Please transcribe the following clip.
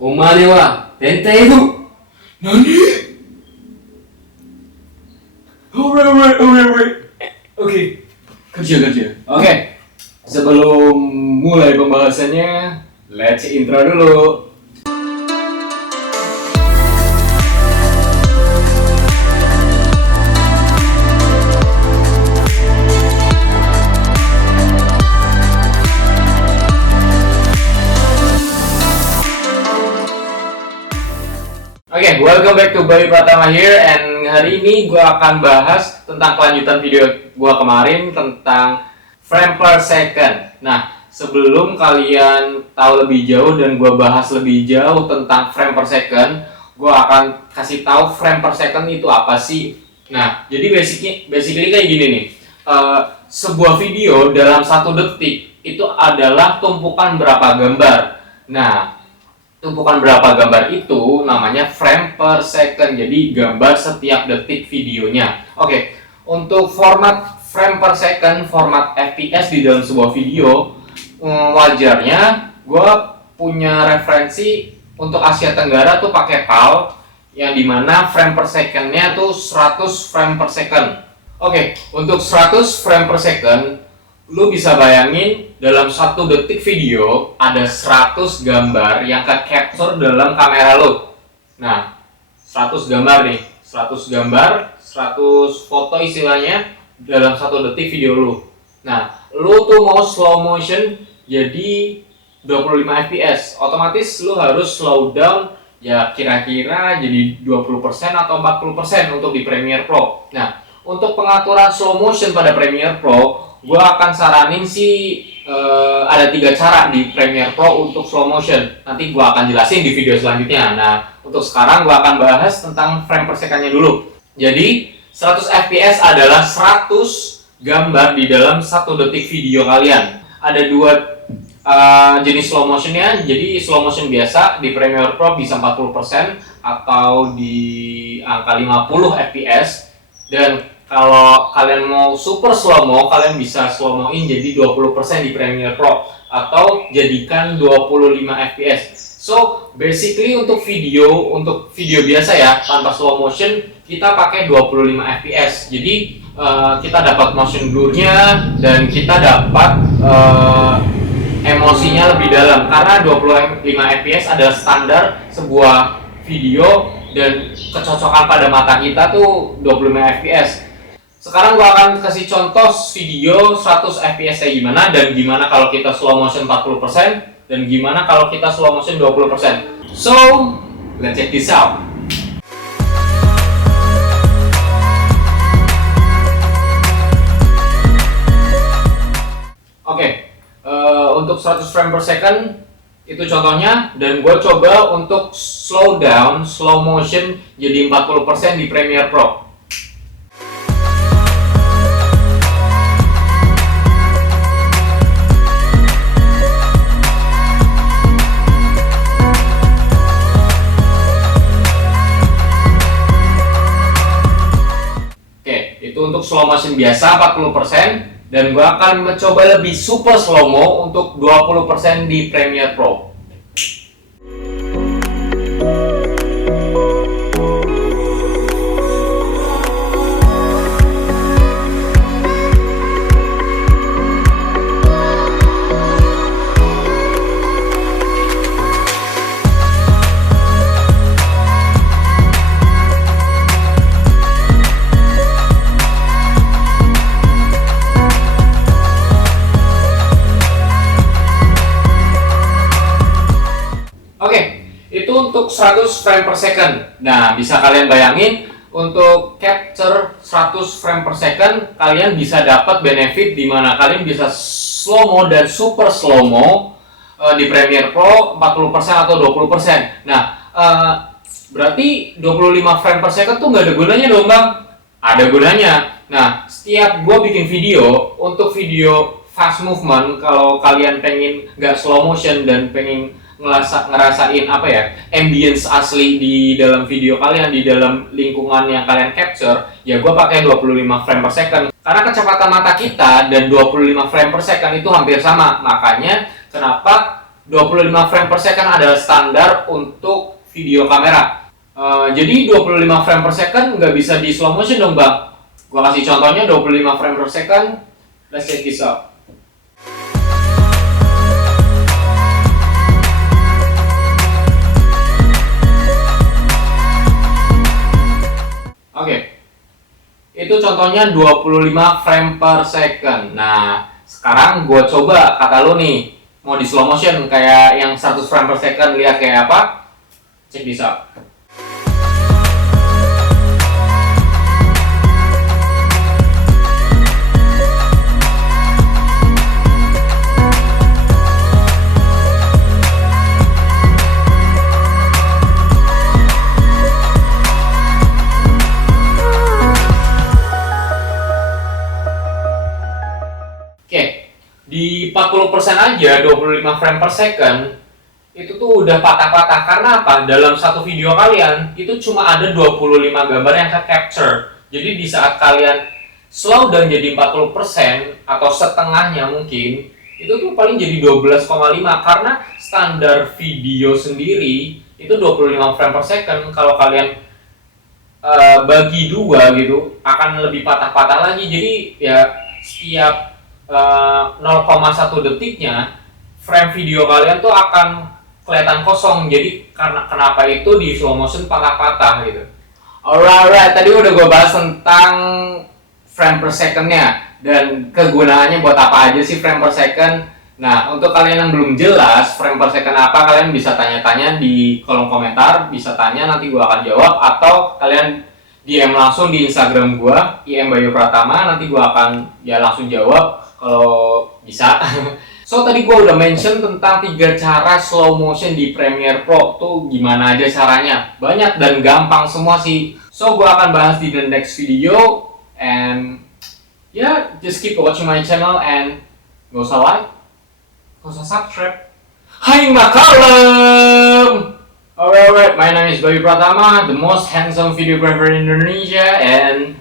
お前は変態itu. Nani? Alright. Oke, kerja. Oke, sebelum mulai pembahasannya, let's intro dulu. Oke, welcome back to Bayu Pratama here, and hari ini gue akan bahas tentang kelanjutan video gue kemarin tentang frame per second. Nah, sebelum kalian tahu lebih jauh dan gue bahas lebih jauh tentang frame per second, gue akan kasih tahu frame per second itu apa sih. Nah, jadi basically kayak gini nih. Sebuah video dalam 1 detik itu adalah tumpukan berapa gambar. Nah, tumpukan berapa gambar itu namanya frame per second. Jadi gambar setiap detik videonya. Oke, untuk format frame per second, format FPS di dalam sebuah video, wajarnya gue punya referensi untuk Asia Tenggara tuh pakai PAL, yang dimana frame per secondnya tuh 100 frame per second. Oke, untuk 100 frame per second, lu bisa bayangin dalam 1 detik video ada 100 gambar yang ke-capture dalam kamera lu. Nah, 100 gambar nih, 100 gambar, 100 foto istilahnya dalam 1 detik video lu. Nah, lu tuh mau slow motion jadi 25 fps, otomatis lu harus slow down ya kira-kira jadi 20% atau 40% untuk di Premiere Pro. Nah, untuk pengaturan slow motion pada Premiere Pro, gue akan saranin sih ada 3 cara di Premiere Pro untuk slow motion. Nanti gue akan jelasin di video selanjutnya. Nah, untuk sekarang gue akan bahas tentang frame per second-nya dulu. Jadi 100 fps adalah 100 gambar di dalam 1 detik video kalian. Ada 2 jenis slow motion-nya. Jadi slow motion biasa di Premiere Pro bisa 40% atau di angka 50 fps. Dan kalau kalian mau super slow-mo, kalian bisa slow-moin jadi 20% di Premiere Pro atau jadikan 25 fps. So, basically untuk video biasa ya, tanpa slow motion, kita pakai 25 fps. Jadi, kita dapat motion blur-nya dan kita dapat emosinya lebih dalam, karena 25 fps adalah standar sebuah video dan kecocokan pada mata kita tuh 25 fps. Sekarang gua akan kasih contoh video 100 fps kayak gimana, dan gimana kalau kita slow motion 40%, dan gimana kalau kita slow motion 20%. So, let's check this out. Oke, untuk 100 frame per second itu contohnya, dan gue coba untuk slow motion jadi 40% di Premiere Pro. Untuk slow motion biasa 40%, dan gue akan mencoba lebih super slow-mo untuk 20% di Premiere Pro. Untuk 100 frame per second. Nah, bisa kalian bayangin untuk capture 100 frame per second, kalian bisa dapat benefit di mana kalian bisa slow-mo dan super slow-mo di Premiere Pro 40% atau 20%. Nah, berarti 25 frame per second tuh nggak ada gunanya dong, Bang? Ada gunanya. Nah, setiap gue bikin video, untuk video fast movement, kalau kalian pengen nggak slow motion dan pengen ngerasain apa ya, ambience asli di dalam video kalian, di dalam lingkungan yang kalian capture, ya gue pakai 25 frame per second. Karena kecepatan mata kita dan 25 frame per second itu hampir sama. Makanya kenapa 25 frame per second adalah standar untuk video kamera. Jadi 25 frame per second nggak bisa di slow motion dong bang. Gua kasih contohnya 25 frame per second. Let's check this out. Oke, itu contohnya 25 frame per second. Nah, sekarang gue coba kata lo nih, mau di slow motion kayak yang 100 frame per second, lihat kayak apa? Cek bisa. Oke, di 40% aja 25 frame per second itu tuh udah patah-patah. Karena apa? Dalam satu video kalian itu cuma ada 25 gambar yang ke-capture. Jadi di saat kalian slow down jadi 40% atau setengahnya mungkin, itu tuh paling jadi 12,5 karena standar video sendiri itu 25 frame per second. Kalau kalian bagi dua gitu akan lebih patah-patah lagi. Jadi ya setiap 0,1 detiknya frame video kalian tuh akan kelihatan kosong. Jadi karena kenapa itu di slow motion patah-patah gitu. Alright, tadi udah gue bahas tentang frame per secondnya dan kegunaannya buat apa aja sih frame per second. Nah, untuk kalian yang belum jelas frame per second apa, kalian bisa tanya-tanya di kolom komentar, bisa tanya nanti gue akan jawab, atau kalian DM langsung di Instagram gue IM Bayu Pratama, nanti gue akan ya langsung jawab kalau bisa. So tadi gue udah mention tentang 3 cara slow motion di Premiere Pro tuh gimana aja caranya. Banyak dan gampang semua sih. So gue akan bahas di the next video, and yeah, just keep watching my channel and gak usah like, gak usah subscribe. Hai makalem. Alright, my name is Bayu Pratama, the most handsome videographer in Indonesia, and